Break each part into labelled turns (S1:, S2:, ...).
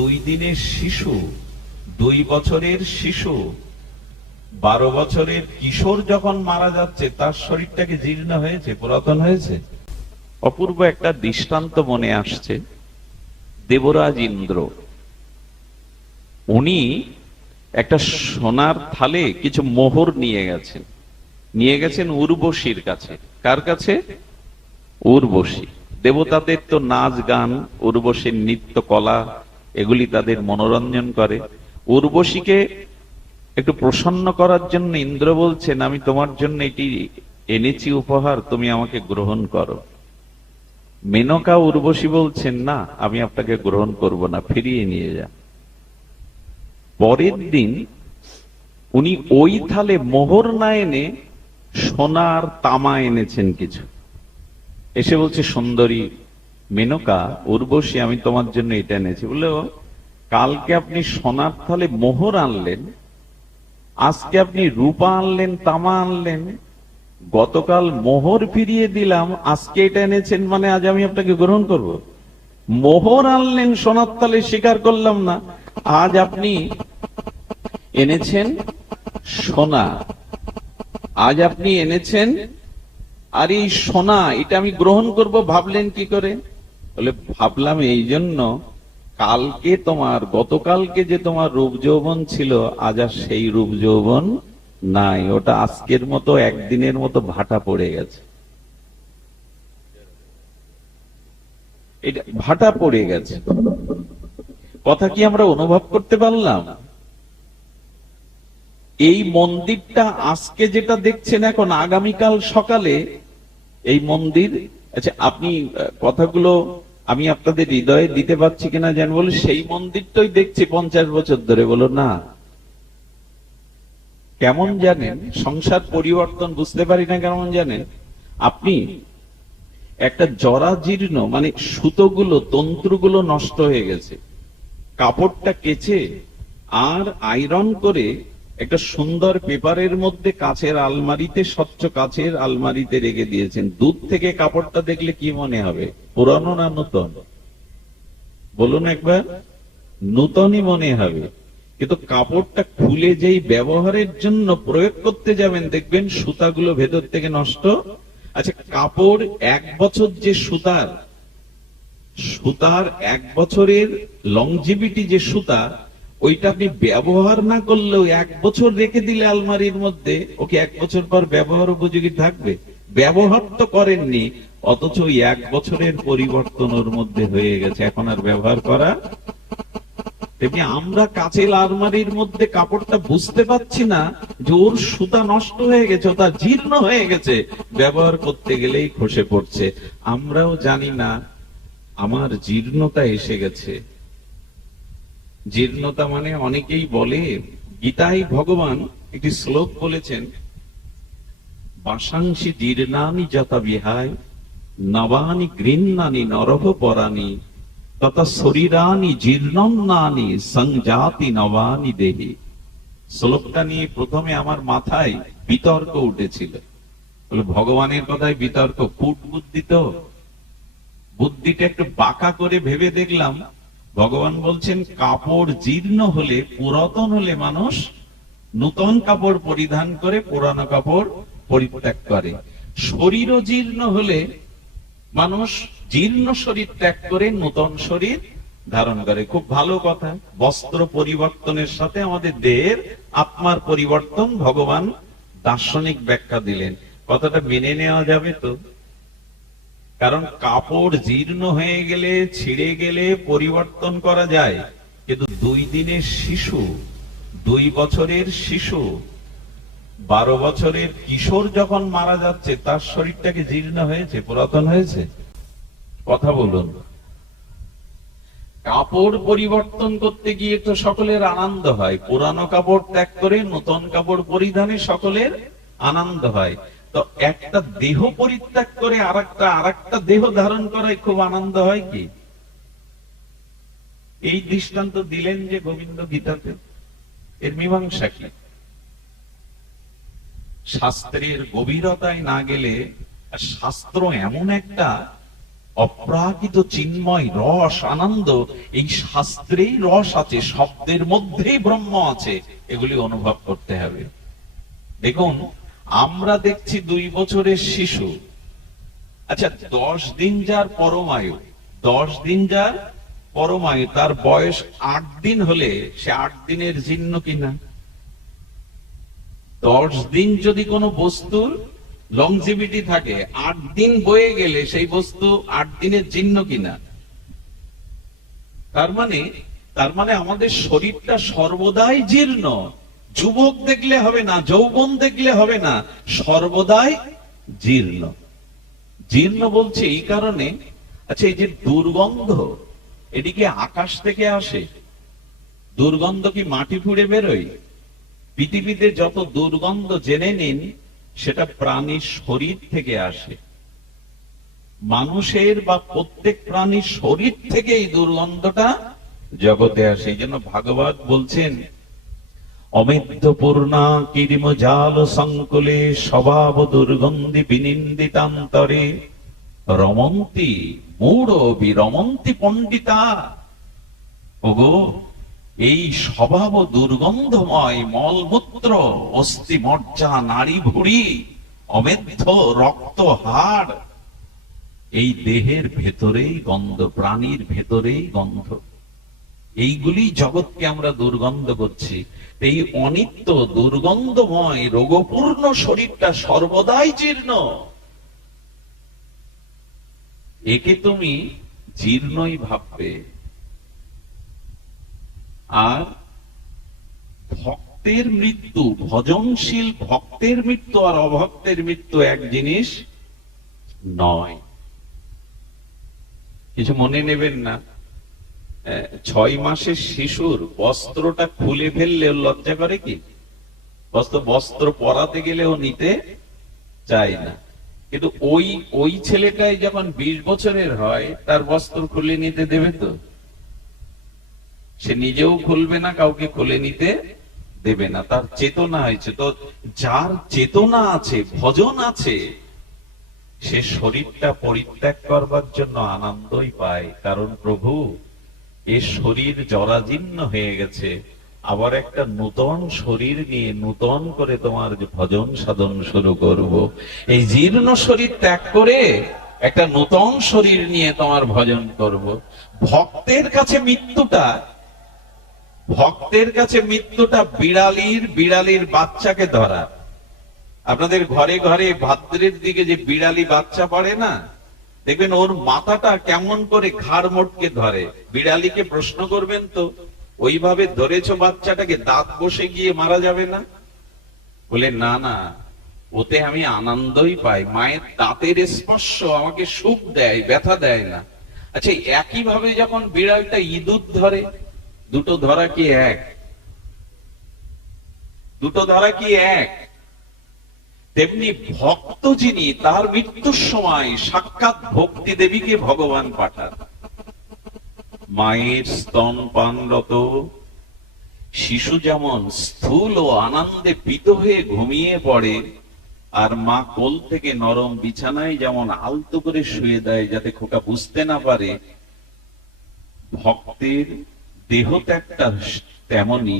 S1: দুই দিনের শিশু, দুই বছরের শিশু, বারো বছরের কিশোর যখন মারা যাচ্ছে, তার শরীরটাকে জীর্ণ হয়েছে, পুরাতন হয়েছে? অপূর্ব একটা দৃষ্টান্ত মনে আসছে, দেবরাজ ইন্দ্র। উনি একটা সোনার থালে কিছু মোহর নিয়ে গেছেন। নিয়ে গেছেন উর্বশীর কাছে। কার কাছে? উর্বশী। দেবতাদের তো নাচ গান, উর্বশীর নৃত্য কলা এগুলি তাদের মনোরঞ্জন করে। উর্বশীকে একটু প্রসন্ন করার জন্য ইন্দ্র বলছেন, আমি তোমার জন্য এটি এনেছি, উপহার, তুমি আমাকে গ্রহণ করো। মেনকা উর্বশী বলছেন, না, আমি আপনাকে গ্রহণ করব না, ফিরিয়ে নিয়ে যা পরের দিন উনি ওই থালে মোহর না এনে সোনার তামা এনেছেন কিছু। এসে বলছে, সুন্দরী মেনকা, উর্বশী, আমি তোমার জন্য এটা এনেছি। বলল, কালকে আপনি সোনার থালে মোহর আনলেন, আজকে আপনি রূপা আনলেন, তামা আনলেন, গতকাল মোহর ফিরিয়ে দিলাম, আজকে এটা এনেছেন মানে আজ আমি আপনাকে গ্রহণ করব। মোহর আনলেন, সোনার তালে স্বীকার করলাম না, আজ আপনি এনেছেন সোনা। আজ আপনি এনেছেন, আর এই সোনা, এটা আমি গ্রহণ করব, ভাবলেন কি করে? বলে ভাবলাম এই জন্য কালকে তোমার, গতকালকে যে তোমার রূপ যৌবন ছিল, আজ আর সেই রূপ যৌবন নাই। ওটা আজকের মতো, একদিনের মতো ভাটা পড়ে গেছে। এটা ভাটা পড়ে গেছে। কথা কি আমরা অনুভব করতে পারলাম? এই মন্দিরটা আজকে যেটা দেখছেন এখন, আগামীকাল সকালে, এই মন্দির আচ্ছা আপনি কথাগুলো আমি আপনাদের হৃদয়ে দিতে পারছি কিনা জান বলে, সেই মন্দিরটাই দেখছি পঞ্চাশ বছর ধরে, বলো না। কেমন জানেন, সংসার পরিবর্তন বুঝতে পারি না কেমন জানেন? আপনি একটা জরাজীর্ণ মানে সুতোগুলো, তন্ত্রগুলো নষ্ট হয়ে গেছে। কাপড়টা কেচে আর আয়রন করে একটা সুন্দর পেপারের মধ্যে কাছের আলমারিতে, স্বচ্ছ কাছের আলমারিতে রেখে দিয়েছেন। দূর থেকে কাপড়টা দেখলে কি মনে হবে? পুরানো না নতুন? বলুন একবার। নূতনই মনে হবে। কিন্তু কাপড়টা খুলে যেই ব্যবহারের জন্য প্রয়োগ করতে যাবেন, দেখবেন সুতাগুলো ভেতর থেকে নষ্ট। আচ্ছা কাপড় এক বছর যে সুতার সুতার এক বছরের লংজিবিটি যে সুতা ওইটা আপনি ব্যবহার না করলেও এক বছর রেখে দিলে আলমারির মধ্যে, ওকে এক বছর পর ব্যবহার উপযোগী থাকবে? ব্যবহার তো করেননি, অথচ এক বছরের পরিবর্তন ওর মধ্যে হয়ে গেছে, এখন আর ব্যবহার করা? তেমনি আমরা কাচের আলমারির মধ্যে কাপড়টা বুঝতে পাচ্ছি না যে ওর সুতা নষ্ট হয়ে গেছে ওটা জীর্ণ হয়ে গেছে, ব্যবহার করতে গেলেই খসে পড়ছে। আমরাও জানি না, আমার জীর্ণতা এসে গেছে। জীর্ণতা মানে অনেকেই বলে, গীতায় ভগবান একটি শ্লোক বলেছেন বাসাংশী জীর্ণানি যথা বিহায়, নবানি গৃহ্ণানি নরহ পরানি তথা শরীরানি জীর্ণানি সংজাতি নবানি দেহি। শ্লোকটা নিয়ে প্রথমে আমার মাথায় বিতর্ক উঠেছিল। ভগবানের কথায় বিতর্ক কুট বুদ্ধি তো? বুদ্ধিটা একটু বাঁকা করে ভেবে দেখলাম ভগবান বলছেন, কাপড় জীর্ণ হলে, পুরাতন হলে মানুষ নূতন কাপড় পরিধান করে, পুরানো কাপড় পরিত্যাগ করে। শরীরও জীর্ণ হলে মানুষ জীর্ণ শরীর ত্যাগ করে, নূতন শরীর ধারণ করে। খুব ভালো কথা। বস্ত্র পরিবর্তনের সাথে আমাদের দেহের আত্মার পরিবর্তন ভগবান দার্শনিক ব্যাখ্যা দিলেন। কথাটা মেনে নেওয়া যাবে তো? কারণ কাপড় জীর্ণ হয়ে গেলে, ছিঁড়ে গেলে পরিবর্তন করা যায়। কিন্তু দুই দিনের শিশু, দুই বছরের শিশু, বারো বছরের কিশোর যখন মারা যাচ্ছে, তার শরীরটাকে জীর্ণ হয়েছে, পুরাতন হয়েছে? কথা বলুন। কাপড় পরিবর্তন করতে গিয়ে তো সকলের আনন্দ হয়। পুরানো কাপড় ত্যাগ করে নতুন কাপড় পরিধানে সকলের আনন্দ হয়। তো একটা দেহ পরিত্যাগ করে আরেকটা আরেকটা দেহ ধারণ করায় খুব আনন্দ হয় কি? এই দৃষ্টান্ত দিলেন যে গোবিন্দ গীতাতে, এর মীমাংসা কি? শাস্ত্রের গভীরতায় না গেলে শাস্ত্র এমন একটা অপ্রাকৃত চিন্ময় রস, আনন্দ, এই শাস্ত্রেই রস আছে, শব্দের মধ্যেই ব্রহ্ম আছে, এগুলি অনুভব করতে হবে। দেখুন আমরা দেখছি দুই বছরের শিশু। আচ্ছা দশ দিন যার পরমায়ু, দশ দিন যার পরমায়ু, তার বয়স আট দিন হলে সে আট দিনের জীর্ণ কিনা? দশ দিন যদি কোনো বস্তুর লংজিভিটি থাকে, আট দিন বয়ে গেলে সেই বস্তু আট দিনের জীর্ণ কিনা? তার মানে তার মানে আমাদের শরীরটা সর্বদাই জীর্ণ। যুবক দেখলে হবে না, যৌবন দেখলে হবে না, সর্বদাই জীর্ণ। জীর্ণ বলছে এই কারণে আচ্ছা এই যে দুর্গন্ধ এদিকে আকাশ থেকে আসে? দুর্গন্ধ কি মাটি ফুড়ে বেরোয়? পৃথিবীতে যত দুর্গন্ধ জেনে নিন, সেটা প্রাণীর শরীর থেকে আসে। মানুষের বা প্রত্যেক প্রাণীর শরীর থেকে এই দুর্গন্ধটা জগতে আসে। এই জন্য ভাগবত বলছেন অমিত্য পূর্ণা কিরিম জাল সংকুলে স্বভাব দুর্গন্ধি বিনিন্দিতান্তরে রমন্তি, মূঢ় বিরমন্তি পণ্ডিতা। ওগো, এই স্বভাব দুর্গন্ধময় মলমূত্র অস্থি মজ্জা নারী ভুড়ি অমেধ্য রক্ত হাড়, এই দেহের ভেতরেই গন্ধ, প্রাণীর ভেতরেই গন্ধ। এইগুলি জগৎকে আমরা দুর্গন্ধ করছি। এই অনিত্য, দুর্গন্ধময়, রোগপূর্ণ শরীরটা সর্বদাই জীর্ণ। একে তুমি জীর্ণই ভাববে। আর ভক্তের মৃত্যু, ভজনশীল ভক্তের মৃত্যু আর অভক্তের মৃত্যু এক জিনিস নয়। কিছু মনে নেবেন না। ছয় মাসের শিশুর বস্ত্রটা খুলে ফেললে লজ্জা করে কি? বস্ত্র বস্ত্র পরাতে গেলেও নিতে চায় না। কিন্তু ওই ওই ছেলেটাই যখন বিশ বছরের হয়, তার বস্ত্র খুলে নিতে দেবে তো? সে নিজেও খুলবে না, কাউকে খুলে নিতে দেবে না। তার চেতনা হয়েছে। তো যার চেতনা আছে, ভজন আছে, সে শরীরটা পরিত্যাগ করবার জন্য আনন্দই পায়। কারণ প্রভু এ শরীর জরাজীর্ণ হয়ে গেছে। আবার একটা নূতন শরীর নিয়ে নূতন করে তোমার ভজন সাধন শুরু করব। এই জীর্ণ শরীর ত্যাগ করে একটা নূতন শরীর নিয়ে তোমার ভজন করব। ভক্তের কাছে মৃত্যুটা, ভক্তের কাছে মৃত্যুটা বিড়ালির বিড়ালির বাচ্চাকে ধরা। আপনাদের ঘরে ঘরে ভাদ্রের দিকে যে বিড়ালি বাচ্চা পড়ে না দেখবেন ওর মাথাটা কেমন করে ঘাড় মোটকে ধরে। বিড়ালিকে প্রশ্ন করবেন তো, ওইভাবে ধরেছো বাচ্চাটাকে, দাঁত বসে গিয়ে মারা যাবে না? বলে, না না, ওতে আমি আনন্দই পাই। মায়ের দাঁতের স্পর্শ আমাকে সুখ দেয়, ব্যথা দেয় না। আচ্ছা একই ভাবে যখন বিড়ালটা ইঁদুর ধরে, দুটো ধরা কি এক? দুটো ধরা কি এক? তেমনি ভক্ত যিনি, তার মৃত্যুর সময় সাক্ষাৎ ভক্তি দেবীকে ভগবান পাঠান। মায়ের স্তন পানরত, শিশু যেমন স্থূল ও আনন্দে পিত হয়ে ঘুমিয়ে পড়ে, আর মা কোল থেকে নরম বিছানায় যেমন আলতো করে শুয়ে দেয় যাতে খোকা বুঝতে না পারে, ভক্তের দেহ ত্যাগটা তেমনি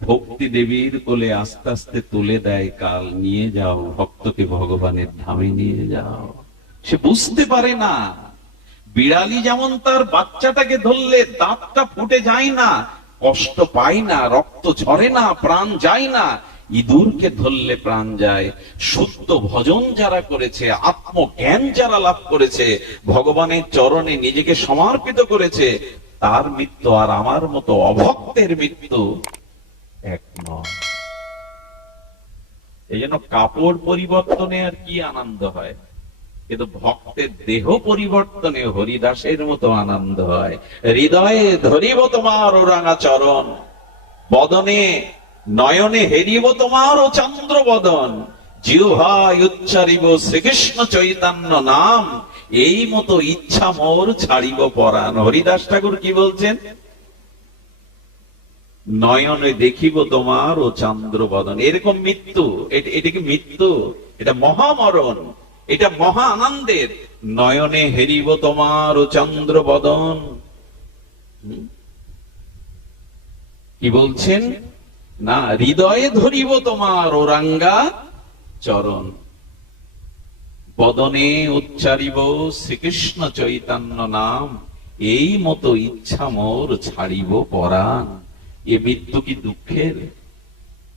S1: ভক্তি দেবীর কোলে আস্তে আস্তে তুলে দেয় কাল। নিয়ে যাও, ভক্তকে ভগবানের ধামে নিয়ে যাও। সে বুঝতে পারে না, বিড়ালি যেমন তার বাচ্চাটাকে ধরলে দাঁতটা ফুটে যায় না, কষ্ট পায় না, রক্ত ঝরে না, প্রাণ যায় না, ইঁদুরকে ধরলে প্রাণ যায়। শুদ্ধ ভজন যারা করেছে, আত্মজ্ঞান যারা লাভ করেছে, ভগবানের চরণে নিজেকে সমর্পিত করেছে, তার মৃত্যু আর আমার মতো অভক্তের মৃত্যু। এক নয়। এই জন্য কাপড় পরিবর্তনে আর কি আনন্দ হয়? কিন্তু ভক্তের দেহ পরিবর্তনে হরিদাসের মতো আনন্দ হয়। হৃদয়ে ধরিব তোমার ও রাঙা চরণ। বদনে, নয়নে হেরিব তোমার ও চন্দ্র বদন জিহ্বায় উচ্চারিব শ্রীকৃষ্ণ চৈতন্য নাম। এই মতো ইচ্ছা মোর ছাড়িব পরাণ। হরিদাস ঠাকুর কি বলছেন? নয়নে দেখিব তোমার ও চন্দ্র বদন এরকম মৃত্যু, এটা কি মৃত্যু? এটা মহামরণ, এটা মহা আনন্দের। নয়নে হেরিব তোমার ও চন্দ্র বদন কি বলছেন? না, হৃদয়ে ধরিব তোমার ও রাঙ্গা চরণ। বদনে উচ্চারিব শ্রীকৃষ্ণ চৈতন্য নাম। এই মতো ইচ্ছা মোর ছাড়িব পরাণ। এ মৃত্যু কি দুঃখের?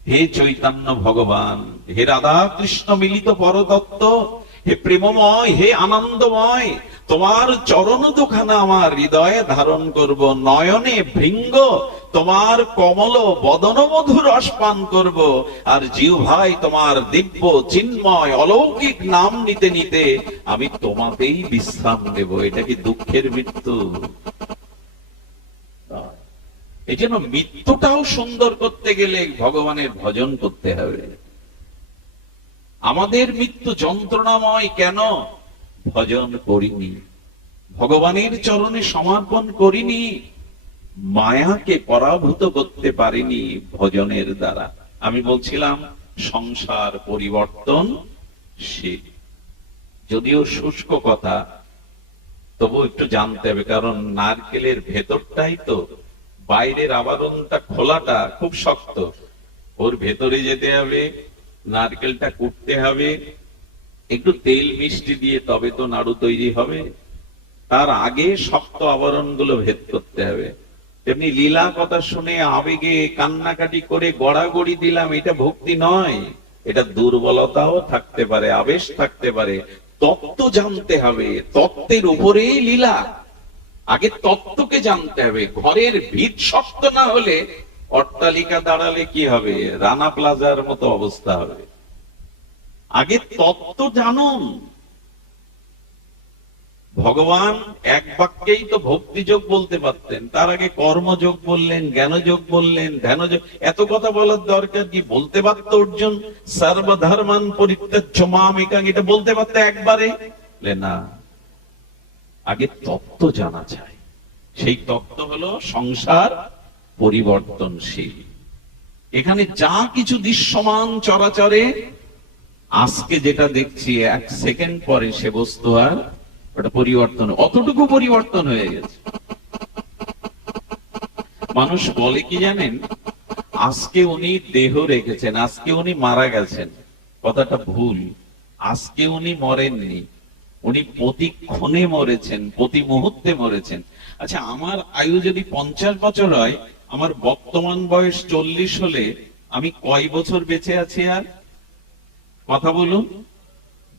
S1: হে চৈতন্য ভগবান, হে রাধা কৃষ্ণ মিলিত পরতত্ত্ব, হে প্রেমময়, হে আনন্দময়, তোমার চরণ দুখানা আমার হৃদয়ে ধারণ করব, নয়নে ভৃঙ্গ, তোমার কমল বদন মধু রস পান করব, আর জিউ ভাই তোমার দিব্য চিন্ময় অলৌকিক নাম নিতে নিতে আমি তোমাতেই বিশ্রাম দেব। এটা কি দুঃখের মৃত্যু? এই জন্য মৃত্যুটাও সুন্দর করতে গেলে ভগবানের ভজন করতে হবে। আমাদের মৃত্যু যন্ত্রণাময় কেন? ভজন করিনি। ভগবানের চরণে সমর্পণ করিনি। মায়াকে পরাভূত করতে পারিনি ভজনের দ্বারা। আমি বলছিলাম, সংসার পরিবর্তন শীল যদিও শুষ্ক কথা তবু একটু জানতে হবে, কারণ নারকেলের ভেতরটাই তো বাইরের আবরণটা খোলাটা খুব শক্ত। ওর ভেতরে যেতে হবে, নারকেলটা কুটতে হবে, একটু তেল মিষ্টি দিয়ে তবে তো নাড়ু তৈরি হবে। তার আগে শক্ত আবরণগুলো ভেদ করতে হবে। তেমনি লীলা কথা শুনে আবেগে কান্নাকাটি করে গড়াগড়ি দিলাম, এটা ভক্তি নয়। এটা দুর্বলতাও থাকতে পারে, আবেশ থাকতে পারে। তত্ত্ব জানতে হবে, তত্ত্বের উপরেই লীলা। আগে তত্ত্বকে জানতে হবে। ঘরের ভিত শক্ত না হলে অট্টালিকা দাঁড়ালে কি হবে? রানা প্লাজার মতো অবস্থা হবে। আগে তত্ত্ব জানুন। ভগবান এক বাক্যেই তো ভক্তিযোগ বলতে পারতেন। তার আগে কর্মযোগ বললেন, জ্ঞানযোগ বললেন, ধ্যানযোগ। এত কথা বলার দরকার কি? বলতে পারতো অর্জুন? সর্বধর্মান পরিত্যাজ্য মামিকাং এটা বলতে পারতো একবারে? না। আগে তত্ত্ব জানা চাই সেই তত্ত্ব হলো সংসার পরিবর্তনশীল। এখানে যা কিছু দৃশ্যমান চরাচরে, আজকে যেটা দেখছি, এক সেকেন্ড পরে সে বস্তু আর ওটা পরিবর্তন, অতটুকু পরিবর্তন হয়ে গেছে। মানুষ বলে কি জানেন? আজকে উনি দেহ রেখেছেন, আজকে উনি মারা গেছেন। কথাটা ভুল। আজকে উনি মরেননি। উনি প্রতিক্ষণে মরেছেন, প্রতি মুহূর্তে মরেছেন। আচ্ছা আমার আয়ু যদি পঞ্চাশ বছর হয়, আমার বর্তমান বয়স চল্লিশ হলে আমি কয় বছর বেঁচে আছি আর? কথা বলুন।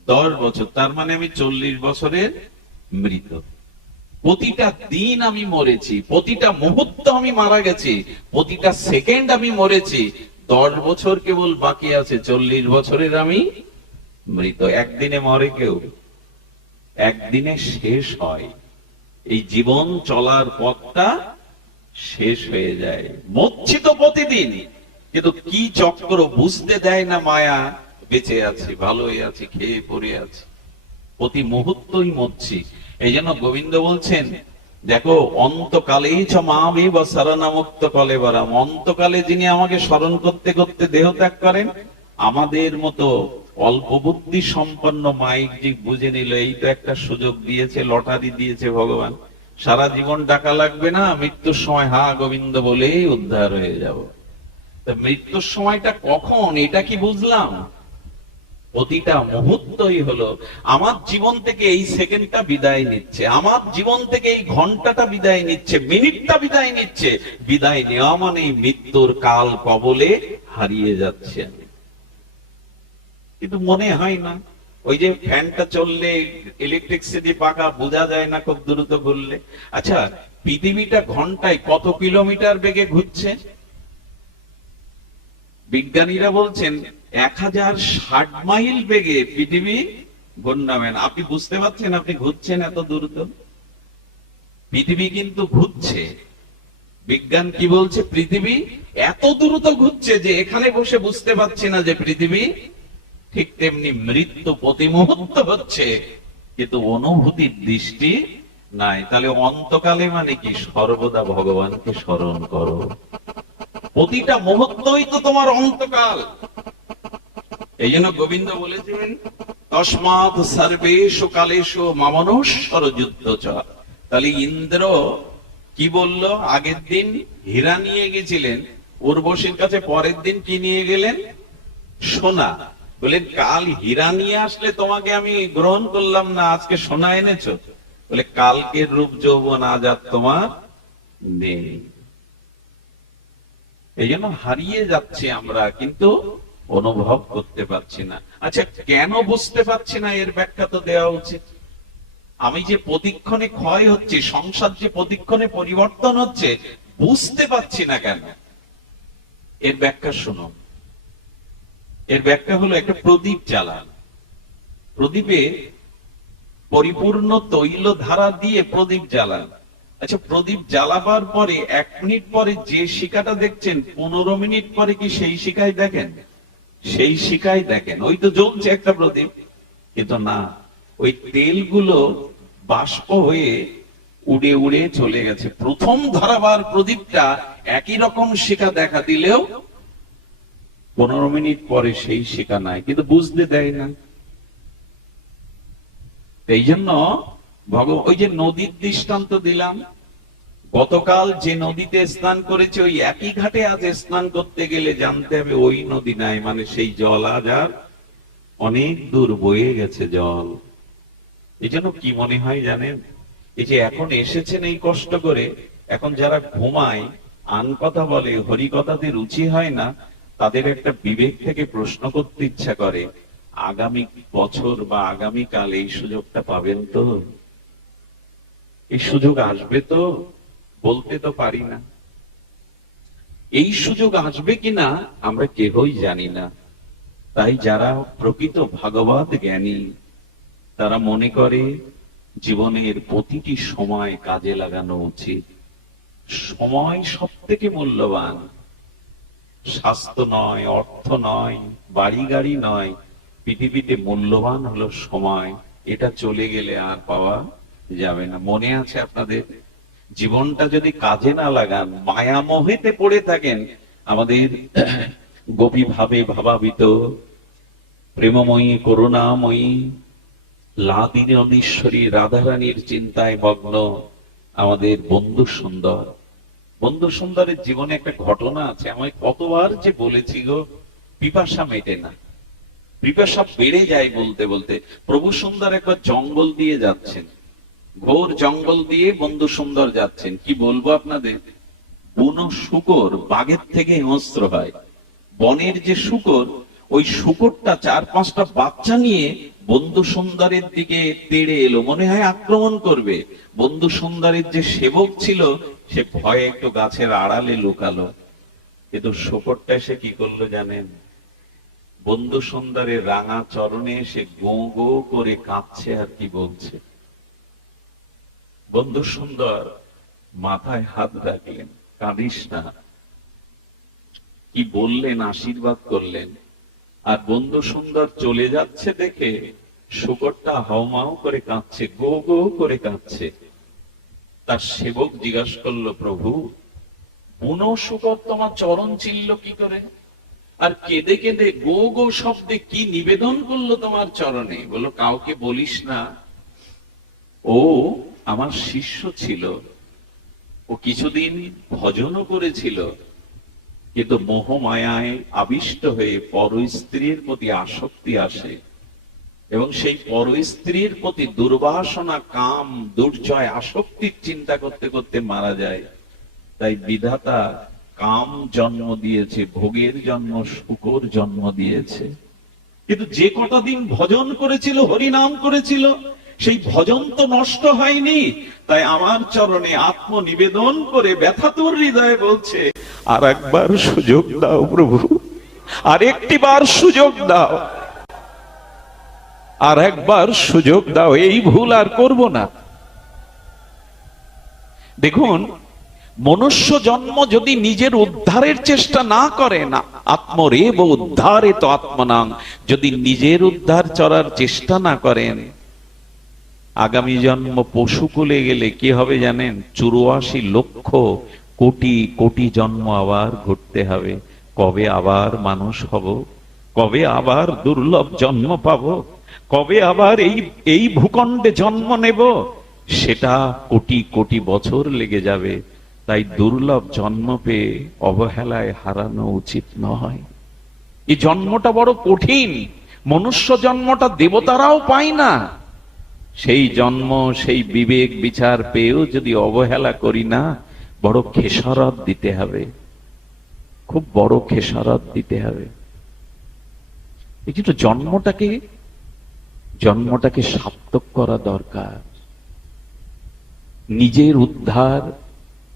S1: দশ বছর, তার মানে আমি চল্লিশ বছরের মৃত। প্রতিটা দিন আমি মরেছি, প্রতিটা মুহূর্ত আমি মারা গেছি, প্রতিটা সেকেন্ড আমি মরেছি, দশ বছর কেবল বাকি আছে, চল্লিশ বছরের আমি মৃত। একদিনে মরে কেউ? একদিনে শেষ হয়। এই জীবন চলার পথটা শেষ হয়ে যায়। মরছি তো প্রতিদিন। কিন্তু কি চক্র বুঝতে দেয় না মায়া? বেঁচে আছি, ভালোই আছি, খেয়ে পড়ে আছি। প্রতি মুহূর্তই মরছি এই জন্য গোবিন্দ বলছেন, দেখো শরণামুক্ত কলে বারাম। অন্তকালে যিনি আমাকে স্মরণ করতে করতে দেহ ত্যাগ করেন, আমাদের মতো অল্প বুদ্ধি সম্পন্ন মাইক যে বুঝে নিল, এই তো একটা সুযোগ দিয়েছে, লটারি দিয়েছে ভগবান। সারা জীবন টাকা লাগবে না, মৃত্যুর সময় হা গোবিন্দ বলেই উদ্ধার হয়ে যাব। মৃত্যুর সময়টা কখন, এটা কি বুঝলাম? প্রতিটা মুহূর্তই হলো, আমার জীবন থেকে এই সেকেন্ডটা বিদায় নিচ্ছে, আমার জীবন থেকে এই ঘন্টাটা বিদায় নিচ্ছে, মিনিটটা বিদায় নিচ্ছে, বিদায় নেওয়া মানে মৃত্যুর কাল কবলে হারিয়ে যাচ্ছে। আমি কিন্তু মনে হয় না। ওই যে ফ্যানটা চললে ইলেকট্রিসিটি পাকা বোঝা যায় না খুব দ্রুত ঘুরলে। আচ্ছা পৃথিবীটা ঘন্টায় কত কিলোমিটার বেগে ঘুরছে? বিজ্ঞানীরা বলছেন এক হাজার ষাট মাইল বেগে পৃথিবী ঘূর্ণাবেন আপনি বুঝতে পারছেন আপনি ঘুরছেন এত দ্রুত? পৃথিবী কিন্তু ঘুরছে। বিজ্ঞান কি বলছে? পৃথিবী এত দ্রুত ঘুরছে যে এখানে বসে বুঝতে পারছি না যে পৃথিবী ঠিক তেমনি মৃত্যু প্রতি মুহূর্ত হচ্ছে, কিন্তু অনুভূতির দৃষ্টি নাই। তাহলে অন্তকালে মানে কি? সর্বদা ভগবানকে স্মরণ করো। প্রতিটা মুহূর্তই তো তোমার অন্তকাল। এই জন্য গোবিন্দ বলেছিলেন, তসমাৎ সর্বেশু কালেশু মামনস্বর যুদ্ধ তাহলে ইন্দ্র কি বলল? আগের দিন হীরা নিয়ে গেছিলেন, উর্বশীর কাছে পরের দিন কি নিয়ে গেলেন? সোনা। বলেন কাল হীরা নিয়ে আসলে তোমাকে আমি গ্রহণ করলাম না, আজকে সোনা এনেছো। বলে, কালকের রূপ যৌবন আজ আর তোমার নেই। এই জন্য হারিয়ে যাচ্ছে আমরা, কিন্তু অনুভব করতে পারছি না। আচ্ছা কেন বুঝতে পারছি না, এর ব্যাখ্যা তো দেওয়া উচিত। আমি যে প্রতিক্ষণে ক্ষয় হচ্ছে, সংসার যে প্রতিক্ষণে পরিবর্তন হচ্ছে, বুঝতে পারছি না কেন? এর ব্যাখ্যা শুনো এর ব্যাখ্যা হলো একটা প্রদীপ জ্বালান। প্রদীপে পরিপূর্ণ তৈল ধারা দিয়ে প্রদীপ জ্বালান। আচ্ছা প্রদীপ জ্বালাবার পরে এক মিনিট পরে যে শিকাটা দেখছেন, পনেরো মিনিট পরে কি সেই শিকায় দেখেন? সেই শিকায় দেখেন। ওই তো জ্বলছে একটা প্রদীপ। কিন্তু না, ওই তেলগুলো বাষ্প হয়ে উড়ে উড়ে চলে গেছে। প্রথম ধরাবার প্রদীপটা একই রকম শিকা দেখা দিলেও পনেরো মিনিট পরে সেই শিকা নাই কিন্তু বুঝতে দেয় না। এই জন্য ভগবান, ওই যে নদীর দৃষ্টান্ত দিলাম, গতকাল যে নদীতে স্নান করেছে, ওই একই ঘাটে আজ স্নান করতে গেলে জানতে হবে ওই নদী নাই মানে সেই জল আজ আর অনেক দূর বয়ে গেছে জল। এই জন্য কি মনে হয় জানেন? এই যে এখন এসেছেন এই কষ্ট করে, এখন যারা ঘুমায়, আন কথা বলে, হরি কথাতে রুচি হয় না তাদের একটা বিবেক থেকে প্রশ্ন করতে ইচ্ছা করে, আগামী বছর বা আগামী কাল এই সুযোগটা পাবেন তো? এই সুযোগ আসবে তো? বলতে তো পারি না। এই সুযোগ আসবে কিনা আমরা কেহই জানি না। তাই যারা প্রকৃত ভাগবত জ্ঞানী, তারা মনে করে জীবনের প্রতিটি সময় কাজে লাগানো উচিত। সময় সব থেকে মূল্যবান। স্বাস্থ্য নয়, অর্থ নয়, বাড়ি গাড়ি নয়, পৃথিবীতে মূল্যবান হলো সময়। এটা চলে গেলে আর পাওয়া যাবে না। মনে আছে আপনাদের? জীবনটা যদি কাজে না লাগান মায়া মোহেতে পড়ে থাকেন, আমাদের গোপী ভাবে ভাবাবিত, প্রেমময়ী, করুণাময়ী লাদিনীশ্বরী রাধারানীর চিন্তায় মগ্ন আমাদের বন্ধু সুন্দর। বন্ধু সুন্দরের জীবনে একটা ঘটনা আছে। আমায় কতবার যে বলেছি গো, পিপাসা মেটে না। পিপাসা বেড়ে যায় বলতে বলতে। প্রভু সুন্দর একবার জঙ্গল দিয়ে যাচ্ছেন। ঘোর জঙ্গল দিয়ে বন্ধু সুন্দর যাচ্ছেন। কি বলব আপনাদের? বুনো শুকর বাঘের থেকে হিংস্র হয়। বনের যে শুকর, ওই শুকরটা চার পাঁচটা বাচ্চা নিয়ে বন্ধু সুন্দরের দিকে তেড়ে এলো। মনে হয় আক্রমণ করবে। বন্ধু সুন্দরের যে সেবক ছিল সে ভয়ে একটু গাছের আড়ালে লুকালো। কিন্তু শুকরটা এসে কি করল জানেন? বন্ধু সুন্দরের রাঙা চরণে এসে গো গো করে কাঁদছে আর কি বলছে। বন্ধু সুন্দর, মাথায় হাত রাখলেন, কাঁদিস না। কি বললেন, আশীর্বাদ করলেন। আর বন্ধু সুন্দর চলে যাচ্ছে দেখে শুকরটা হাউমাউ করে কাঁদছে গো গো করে কাঁদছে তার সেবক জিজ্ঞাসা করল, প্রভু, বুনো শুকর তোমার চরণ চিনল কি করে? আর কেঁদে কেঁদে গো গো শব্দে কি নিবেদন করল তোমার চরণে? বলো কাউকে বলিস না। ও আমার শিষ্য ছিল। ও কিছুদিন ভজনও করেছিল। কিন্তু মোহমায়ায় আবিষ্ট হয়ে পর স্ত্রীর প্রতি আসক্তি আসে। এবং সেই পর স্ত্রীর প্রতি দুর্বাসনা, কাম, দুর্জয়, আসক্তির চিন্তা করতে করতে মারা যায়। তাই বিধাতা কাম জন্ম দিয়েছে, ভোগের জন্ম, শুকর জন্ম দিয়েছে। কিন্তু যে কটা দিন ভজন করেছিল হরি নাম করেছিল, সেই ভজন তো নষ্ট হয়নি। তাই আমার চরণে আত্ম নিবেদন করে ব্যথাতুর হৃদয়ে বলছে, আর একবার সুযোগ দাও প্রভু, আর একটি বার সুযোগ দাও। আর একবার সুযোগ দাও, এই ভুল আর করব না। দেখুন, মনুষ্য জন্ম যদি নিজের উদ্ধারের চেষ্টা না করে না, আত্মরেব উদ্ধারে তো আত্মনাং। যদি নিজের উদ্ধার চড়ার চেষ্টা না করেন, আগামী জন্ম পশুকুলে গেলে কি হবে জানেন? চুরাশি লক্ষ কোটি কোটি জন্ম আবার ঘুরতে হবে। কবে আবার মানুষ হব? কবে আবার দুর্লভ জন্ম পাব? কবে আবার এই এই ভূখণ্ডে জন্ম নেব? সেটা কোটি কোটি বছর লেগে যাবে। তাই দুর্লভ জন্ম পেয়ে অবহেলায় হারানো উচিত নয়। এই জন্মটা বড় কঠিন। মনুষ্য জন্মটা দেবতারাও পায় না। সেই জন্ম, সেই বিবেক, বিচার পেয়েও যদি অবহেলা করি না, বড় খেসারত দিতে হবে। খুব বড় খেসারত দিতে হবে। এই জন্মটাকে জন্মটাকে সার্থক করা দরকার। নিজের উদ্ধার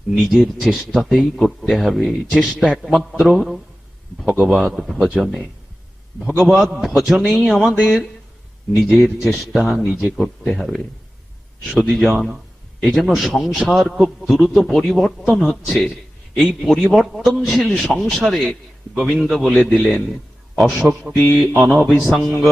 S1: নিজের চেষ্টাতেই করতে হবে। চেষ্টা একমাত্র ভগবত ভজনে। ভগবত ভজনেই আমাদের নিজের চেষ্টা নিজে করতে হবে। সুদীজন এই জন্য সংসার খুব দ্রুত পরিবর্তন হচ্ছে। এই পরিবর্তনশীল সংসারে গোবিন্দ বলে দিলেন অশক্তি অনবিসঙ্গ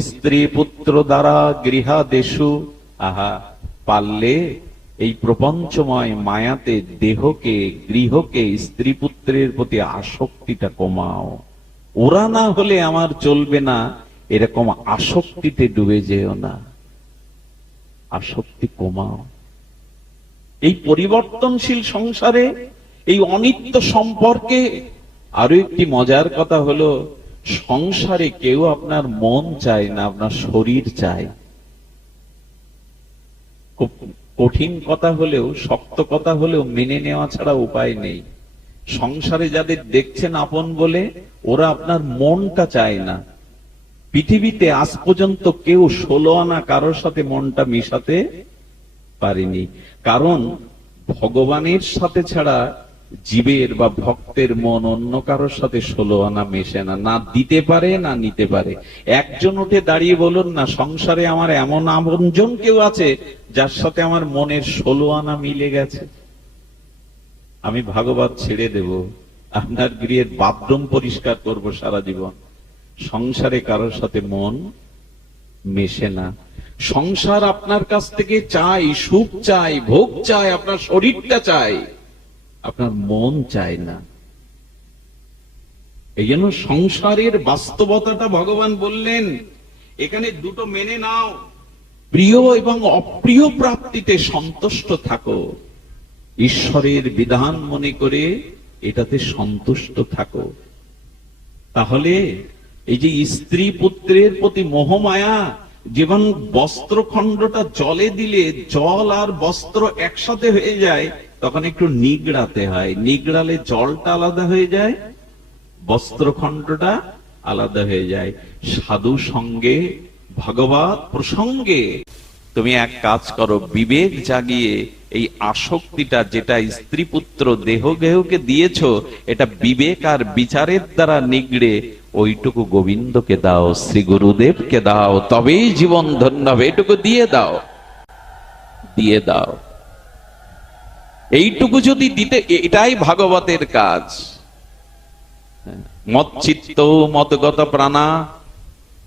S1: স্ত্রী পুত্র দ্বারা গৃহাদেশু। আহা, পারলে এই প্রপঞ্চময় মায়াতে দেহকে, গৃহকে, স্ত্রী পুত্রের প্রতি আসক্তিটা কমাও। ওরা না হলে আমার চলবে না, এরকম আসক্তিতে ডুবে যেও না। আসক্তি কমাও। এই পরিবর্তনশীল সংসারে এই অনিত্য সম্পর্কে আরও একটি মজার কথা হলো সংসারে কেউ আপনার মন চায় না, আপনার শরীর চায়। খুব কঠিন কথা হলেও, শক্ত কথা হলেও মেনে নেওয়া ছাড়া উপায় নেই। সংসারে যাদের দেখছেন আপন বলে, ওরা আপনার মনটা চায় না। পৃথিবীতে আজ পর্যন্ত কেউ ষোলো আনা কারোর সাথে মনটা মিশাতে পারেনি। কারণ ভগবানের সাথে ছাড়া জীবের বা ভক্তের মন অন্য কারোর সাথে ষোলো আনা মেশে না না দিতে পারে, না নিতে পারে। একজন উঠে দাঁড়িয়ে বলুন না, সংসারে আমার এমন আপনজন কেউ আছে যার সাথে আমার মনের ষোলো আনা মিলে গেছে। আমি ভাগবত ছেড়ে দেব, আপনার গৃহের বাথরুম পরিষ্কার করব সারা জীবন। সংসারে কারোর সাথে মন মেশে না। সংসার আপনার কাছ থেকে চাই, সুখ চাই, ভোগ চাই, আপনার শরীরটা চাই। আপনার মন চায় না। এই জন্য সংসারের বাস্তবতাটা ভগবান বললেন, এখানে দুটো মেনে নাও। প্রিয় এবং অপ্রিয় প্রাপ্তিতে সন্তুষ্ট থাকো। ঈশ্বরের বিধান মনে করে এটাতে সন্তুষ্ট থাকো। তাহলে এই যে স্ত্রী পুত্রের প্রতি মোহমায়া যেমন বস্ত্রখণ্ডটা জলে দিলে জল আর বস্ত্র একসাথে হয়ে যায় তখন একটু নিগড়াতে হয়। নিগড়ালে জলটা আলাদা হয়ে যায়, বস্ত্রখণ্ডটা আলাদা হয়ে যায়। সাধু সঙ্গে, ভগবত প্রসঙ্গে তুমি এক কাজ করো, বিবেক জাগিয়ে এই আসক্তিটা যেটা স্ত্রী পুত্র দেহ গেহকে দিয়েছ, এটা বিবেক আর বিচারের দ্বারা নিগড়ে ওইটুকু গোবিন্দকে দাও, শ্রী গুরুদেবকে দাও, তবেই জীবন ধন্য হবে। এটুকু দিয়ে দাও। দিয়ে দাও। এইটুকু যদি দিতে এটাই ভাগবতের কাজ। মৎচিত্ত মতগত প্রাণা।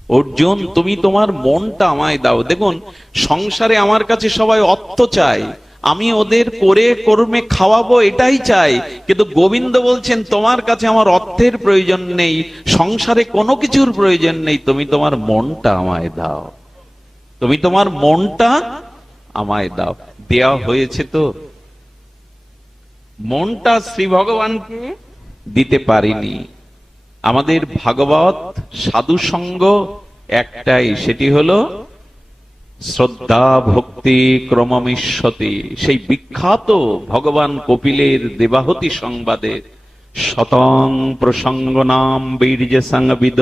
S1: অর্জুন, তুমি তোমার মনটা আমায় দাও। দেখুন, সংসারে আমার কাছে সবাই অর্থ চায়। আমি ওদের করে, কর্মে খাওয়াবো, এটাই চাই। কিন্তু গোবিন্দ বলছেন, তোমার কাছে আমার অর্থের প্রয়োজন নেই, সংসারে কোনো কিছুর প্রয়োজন নেই। তুমি তোমার মনটা আমায় দাও। তুমি তোমার মনটা আমায় দাও। দেয়া হয়েছে তো? মনটা শ্রী ভগবানকে দিতে পারিনি। আমাদের ভাগবত সাধু সঙ্গ একটাই, সেটি হলো, শ্রদ্ধা ভক্তি ক্রমমিষ্যতি। সেই বিখ্যাত ভগবান কপিলের দেবাহতি সংবাদে, শতং প্রসঙ্গ নাম বীর্য সংবিদ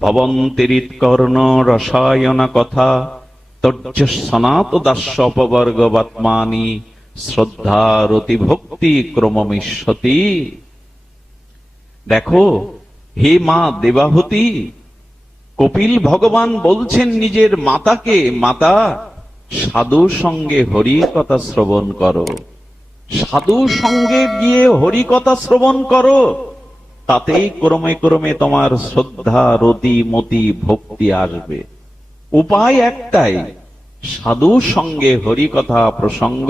S1: ভবন্তিরিত কর্ণ রসায়ন কথা তর্য সনাত দাস্য অপবর্গবাত্মানি শ্রদ্ধা রতি ভক্তি ক্রমমিষ্যতি। দেখো, হে মা দেবাহতী, কপিল ভগবান বলছেন নিজের মাতাকে, মাতা সাধু সঙ্গে হরি শ্রবণ করো। সাধু সঙ্গে গিয়ে হরি কথা শ্রবণ করো। তাতেই ক্রমে ক্রমে তোমার শ্রদ্ধা রতি মতি ভক্তি আসবে। উপায় একটাই সাধু সঙ্গে হরি কথা প্রসঙ্গ